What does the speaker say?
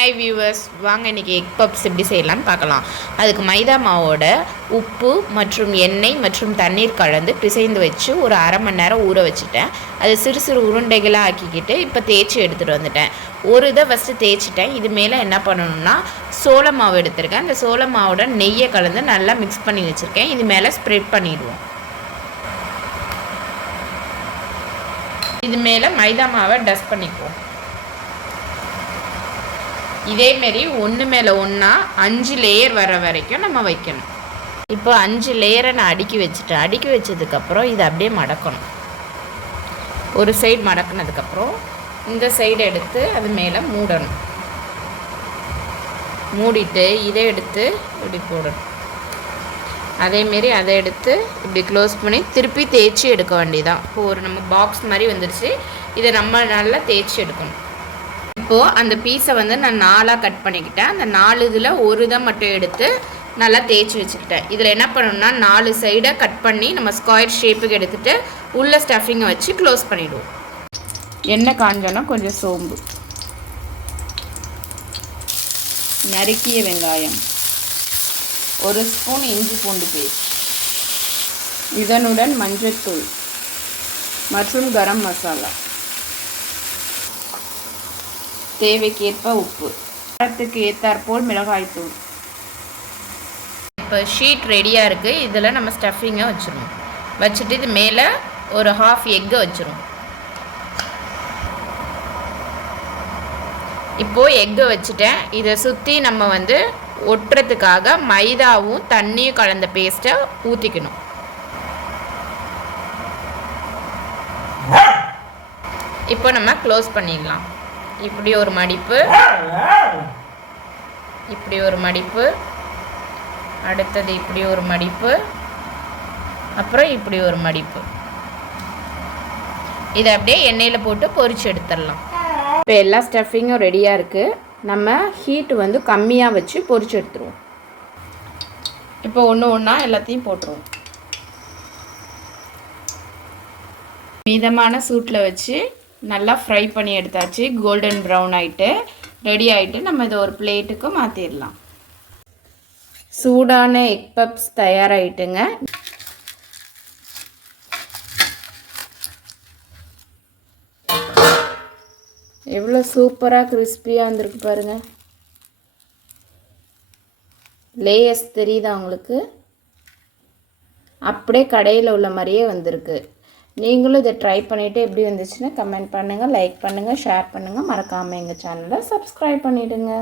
Hi viewers, வாங்க இன்றைக்கி egg puffs எப்படி செய்யலாம்னு பார்க்கலாம். அதுக்கு மைதா மாவோட உப்பு மற்றும் எண்ணெய் மற்றும் தண்ணீர் கலந்து பிசைந்து வச்சு ஒரு அரை மணி நேரம் ஊற வச்சுட்டேன். அது சிறு சிறு உருண்டைகளாக ஆக்கிக்கிட்டு இப்போ தேய்ச்சி எடுத்துகிட்டு வந்துட்டேன். ஒரு இதை ஃபஸ்ட்டு தேய்ச்சிட்டேன். இது மேலே என்ன பண்ணணும்னா சோள மாவு எடுத்திருக்கேன். அந்த சோள மாவோட நெய்யை கலந்து நல்லா மிக்ஸ் பண்ணி வச்சுருக்கேன். இது மேலே ஸ்ப்ரெட் பண்ணிவிடுவோம். இது மேலே மைதா மாவை டஸ்ட் பண்ணிக்குவோம். இதேமாரி ஒன்று மேலே ஒன்றா 5 லேயர் வர வரைக்கும் நம்ம வைக்கணும். இப்போ 5 லேயரை நான் அடுக்கி வச்சுட்டேன். அடுக்கி வச்சதுக்கப்புறம் இதை அப்படியே மடக்கணும். ஒரு சைடு மடக்கினதுக்கப்புறம் இந்த சைடு எடுத்து அது மேலே மூடணும். மூடிட்டு இதை எடுத்து இப்படி போடணும். அதேமாரி அதை எடுத்து இப்படி க்ளோஸ் பண்ணி திருப்பி தேய்ச்சி எடுக்க வேண்டியதான். இப்போ ஒரு நம்ம பாக்ஸ் மாதிரி வந்துடுச்சு. இதை நம்ம நல்லா தேய்ச்சி எடுக்கணும். இப்போது அந்த பீஸை நான் 4ஆக கட் பண்ணிக்கிட்டேன். அந்த 4 இதில் ஒரு இதை மட்டும் எடுத்து நல்லா தேய்ச்சி வச்சுக்கிட்டேன். இதில் என்ன பண்ணணும்னா 4 சைடை கட் பண்ணி நம்ம ஸ்கொயர் ஷேப்புக்கு எடுத்துகிட்டு உள்ள ஸ்டஃபிங்கை வச்சு க்ளோஸ் பண்ணிவிடுவோம். எண்ணெய் காஞ்சோன்னா கொஞ்சம் சோம்பு, நறுக்கிய வெங்காயம், 1 ஸ்பூன் இஞ்சி பூண்டு பேஸ்ட், இதனுடன் மஞ்சள்தூள் மற்றும் கரம் மசாலா, தேவைக்கேற்ப உப்பு, காரத்துக்கு ஏற்றாற்போல் மிளகாய்த்தூள். இப்போ ஷீட் ரெடியாக இருக்குது. இதில் நம்ம ஸ்டஃபிங்கை வச்சுருவோம். வச்சுட்டு இது மேலே ஒரு 1/2 எக்கை வச்சுருவோம். இப்போது எக்கை வச்சுட்டேன். இதை சுற்றி நம்ம ஒட்டுறதுக்காக மைதாவும் தண்ணியும் கலந்த பேஸ்ட்டை ஊற்றிக்கணும். இப்போ நம்ம க்ளோஸ் பண்ணிடலாம். இப்படி ஒரு மடிப்பு, இப்படி ஒரு மடிப்பு, அடுத்தது இப்படி ஒரு மடிப்பு, அப்புறம் இப்படி ஒரு மடிப்பு. இதை அப்படியே எண்ணெயில் போட்டு பொரிச்சு எடுத்துடலாம். இப்போ எல்லா ஸ்டஃபிங்கும் ரெடியாக இருக்குது. நம்ம ஹீட்டு கம்மியாக வச்சு பொரிச்சு எடுத்துருவோம். இப்போ ஒன்று ஒன்றா எல்லாத்தையும் போட்டுருவோம். மிதமான சூட்டில் வச்சு நல்லா ஃப்ரை பண்ணி எடுத்தாச்சு. கோல்டன் ப்ரௌன் ஆகிட்டு ரெடி ஆகிட்டு நம்ம இதை ஒரு பிளேட்டுக்கு மாற்றிடலாம். சூடான எக் பப்ஸ் தயாராகிட்டுங்க. எவ்வளோ சூப்பராக கிறிஸ்பியாக வந்திருக்கு பாருங்கள். லேயர்ஸ் தெரியுதா உங்களுக்கு? அப்படியே கடையில் உள்ள மாதிரியே வந்திருக்கு. நீங்களும் இதை ட்ரை பண்ணிவிட்டு எப்படி வந்துச்சுன்னா கமெண்ட் பண்ணுங்கள், லைக் பண்ணுங்கள், ஷேர் பண்ணுங்கள். மறக்காமல் எங்கள் சேனலை சப்ஸ்கிரைப் பண்ணிவிடுங்க.